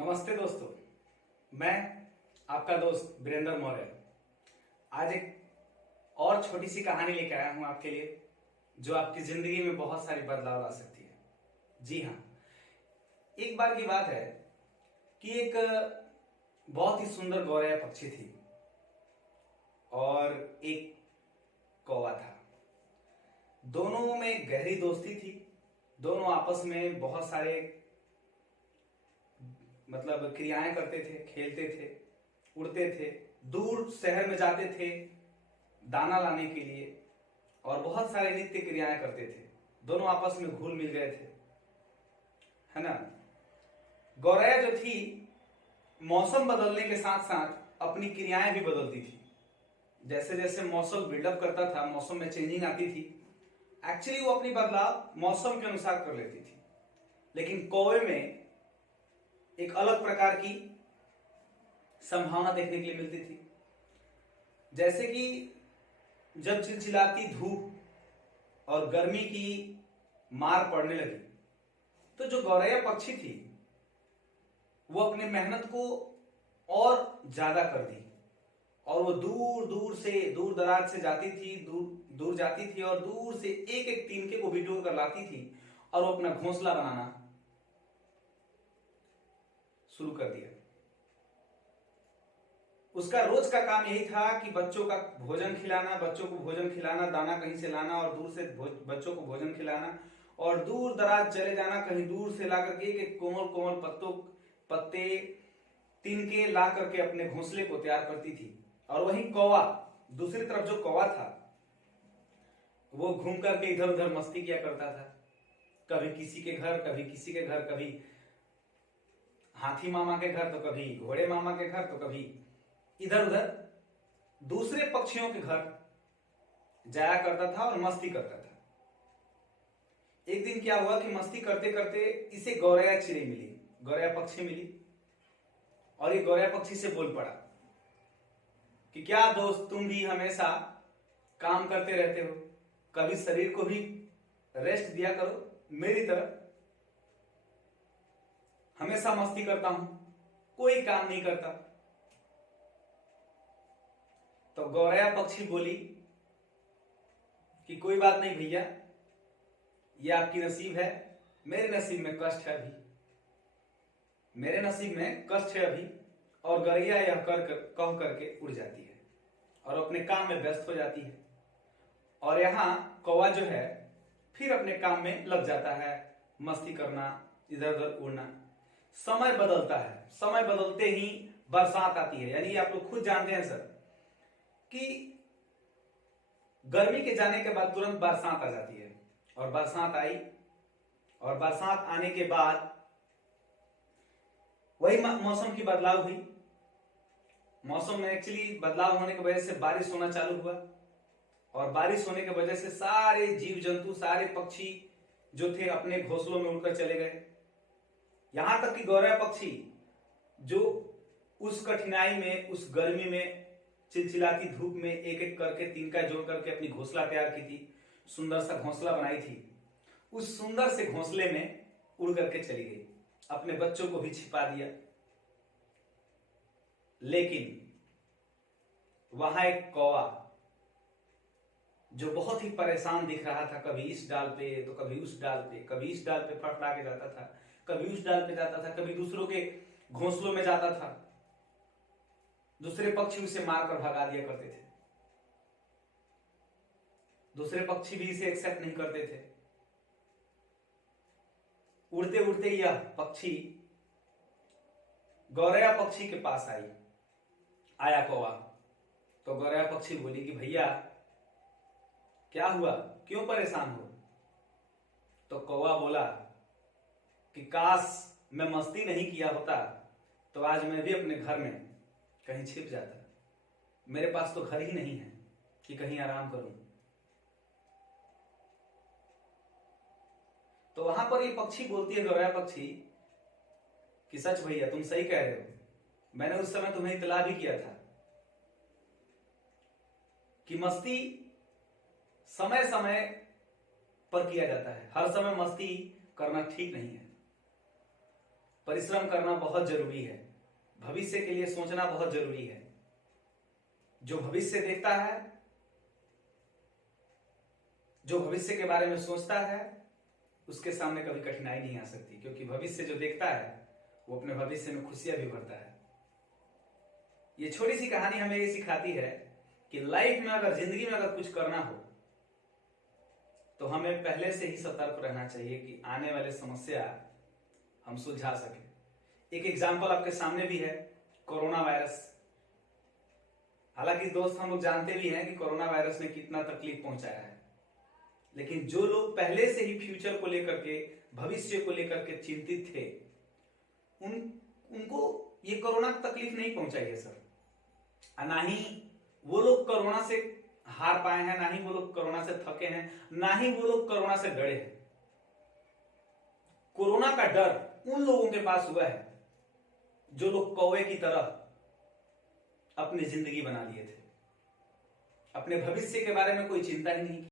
नमस्ते दोस्तों, मैं आपका दोस्त वीरेंद्र मौर्य आज एक और छोटी सी कहानी लेकर आया हूं आपके लिए, जो आपकी जिंदगी में बहुत सारी बदलाव ला सकती है। जी हाँ, एक बार की बात है कि एक बहुत ही सुंदर गौरैया पक्षी थी और एक कौवा था। दोनों में गहरी दोस्ती थी। दोनों आपस में बहुत सारे क्रियाएं करते थे, खेलते थे, उड़ते थे, दूर शहर में जाते थे दाना लाने के लिए और बहुत सारे नित्य क्रियाएं करते थे। दोनों आपस में घुल मिल गए थे, है ना। गौरैया जो थी, मौसम बदलने के साथ साथ अपनी क्रियाएं भी बदलती थी। जैसे जैसे मौसम बिल्डअप करता था, मौसम में चेंजिंग आती थी, एक्चुअली वो अपनी बदलाव मौसम के अनुसार कर लेती थी। लेकिन कौवे में एक अलग प्रकार की संभावना देखने के लिए मिलती थी। जैसे कि जब चिलचिलाती धूप और गर्मी की मार पड़ने लगी, तो जो गौरैया पक्षी थी वो अपने मेहनत को और ज्यादा कर दी और वो दूर दूर से, दूर दराज से जाती थी, दूर दूर जाती थी और दूर से एक एक तिनके को बिटोर कर लाती थी और वो अपना घोंसला बनाना शुरू कर दिया। उसका रोज का काम यही था कि बच्चों का भोजन खिलाना, बच्चों को भोजन खिलाना, दाना कहीं से लाना और दूर से बच्चों को भोजन खिलाना और दूर दराज चले जाना, कहीं दूर से ला करके एक कोमल कोमल पत्ते तिनके ला करके अपने घोंसले को तैयार करती थी। और वही कौवा, दूसरी तरफ जो कौवा था, वो घूम करके इधर उधर मस्ती किया करता था। कभी किसी के घर, कभी किसी के घर, कभी हाथी मामा के घर, तो कभी घोड़े मामा के घर, तो कभी इधर उधर दूसरे पक्षियों के घर जाया करता था और मस्ती करता था। एक दिन क्या हुआ कि मस्ती करते करते इसे गौरैया चिड़ी मिली, गौरैया पक्षी मिली और ये गौरैया पक्षी से बोल पड़ा कि क्या दोस्त, तुम भी हमेशा काम करते रहते हो, कभी शरीर को भी रेस्ट दिया करो मेरी तरह। हमेशा मस्ती करता हूं, कोई काम नहीं करता। तो गौरैया पक्षी बोली कि कोई बात नहीं भैया, ये आपकी नसीब है, मेरे नसीब में कष्ट है अभी, मेरे नसीब में कष्ट है अभी। और गौरैया यह कह करके उड़ जाती है और अपने काम में व्यस्त हो जाती है। और यहां कौवा जो है फिर अपने काम में लग जाता है, मस्ती करना, इधर उधर उड़ना। समय बदलता है, समय बदलते ही बरसात आती है। यानी आप लोग खुद जानते हैं सर कि गर्मी के जाने के बाद तुरंत बरसात आ जाती है। और बरसात आई और बरसात आने के बाद वही मौसम की बदलाव हुई। मौसम में एक्चुअली बदलाव होने की वजह से बारिश होना चालू हुआ और बारिश होने की वजह से सारे जीव जंतु, सारे पक्षी जो थे अपने घोंसलों में उड़कर चले गए। यहां तक कि गौरैया पक्षी जो उस कठिनाई में, उस गर्मी में, चिलचिलाती धूप में एक एक करके तिनका जोड़ करके अपनी घोंसला तैयार की थी, सुंदर सा घोंसला बनाई थी, उस सुंदर से घोंसले में उड़ करके चली गई, अपने बच्चों को भी छिपा दिया। लेकिन वहां एक कौवा जो बहुत ही परेशान दिख रहा था, कभी इस डाल पे तो कभी उस डाल पे, कभी इस डाल पे फड़फड़ा के जाता था, कभी उस डाल पे जाता था, कभी दूसरों के घोंसलों में जाता था। दूसरे पक्षी उसे मारकर भगा दिया करते थे, दूसरे पक्षी भी इसे एक्सेप्ट नहीं करते थे। उड़ते उड़ते यह पक्षी गौरैया पक्षी के पास आया कौवा। तो गौरैया पक्षी बोली कि भैया क्या हुआ, क्यों परेशान हो? तो कौवा बोला कि काश मैं मस्ती नहीं किया होता तो आज मैं भी अपने घर में कहीं छिप जाता। मेरे पास तो घर ही नहीं है कि कहीं आराम करूं। तो वहां पर ये पक्षी बोलती है, गौरैया पक्षी, कि सच भैया तुम सही कह रहे हो, मैंने उस समय तुम्हें इतला भी किया था कि मस्ती समय समय पर किया जाता है, हर समय मस्ती करना ठीक नहीं है। परिश्रम करना बहुत जरूरी है, भविष्य के लिए सोचना बहुत जरूरी है। जो भविष्य देखता है, जो भविष्य के बारे में सोचता है, उसके सामने कभी कठिनाई नहीं आ सकती, क्योंकि भविष्य जो देखता है वो अपने भविष्य में खुशियां भी भरता है। ये छोटी सी कहानी हमें ये सिखाती है कि लाइफ में अगर जिंदगी में अगर कुछ करना हो तो हमें पहले से ही सतर्क रहना चाहिए कि आने वाले समस्या हम सुलझा सके। एक एग्जाम्पल आपके सामने भी है, कोरोना वायरस। हालांकि दोस्त हम लोग जानते भी हैं कि कोरोना वायरस ने कितना तकलीफ पहुंचाया है, लेकिन जो लोग पहले से ही फ्यूचर को लेकर के, भविष्य को लेकर के चिंतित थे, उनको ये कोरोना तकलीफ नहीं पहुंचाई है सर। ना ही वो लोग कोरोना से हार पाए हैं, ना ही वो लोग कोरोना से थके हैं, ना ही वो लोग कोरोना से डरे हैं। कोरोना का डर उन लोगों के पास हुआ है जो लोग कौवे की तरह अपनी जिंदगी बना लिए थे, अपने भविष्य के बारे में कोई चिंता ही नहीं की।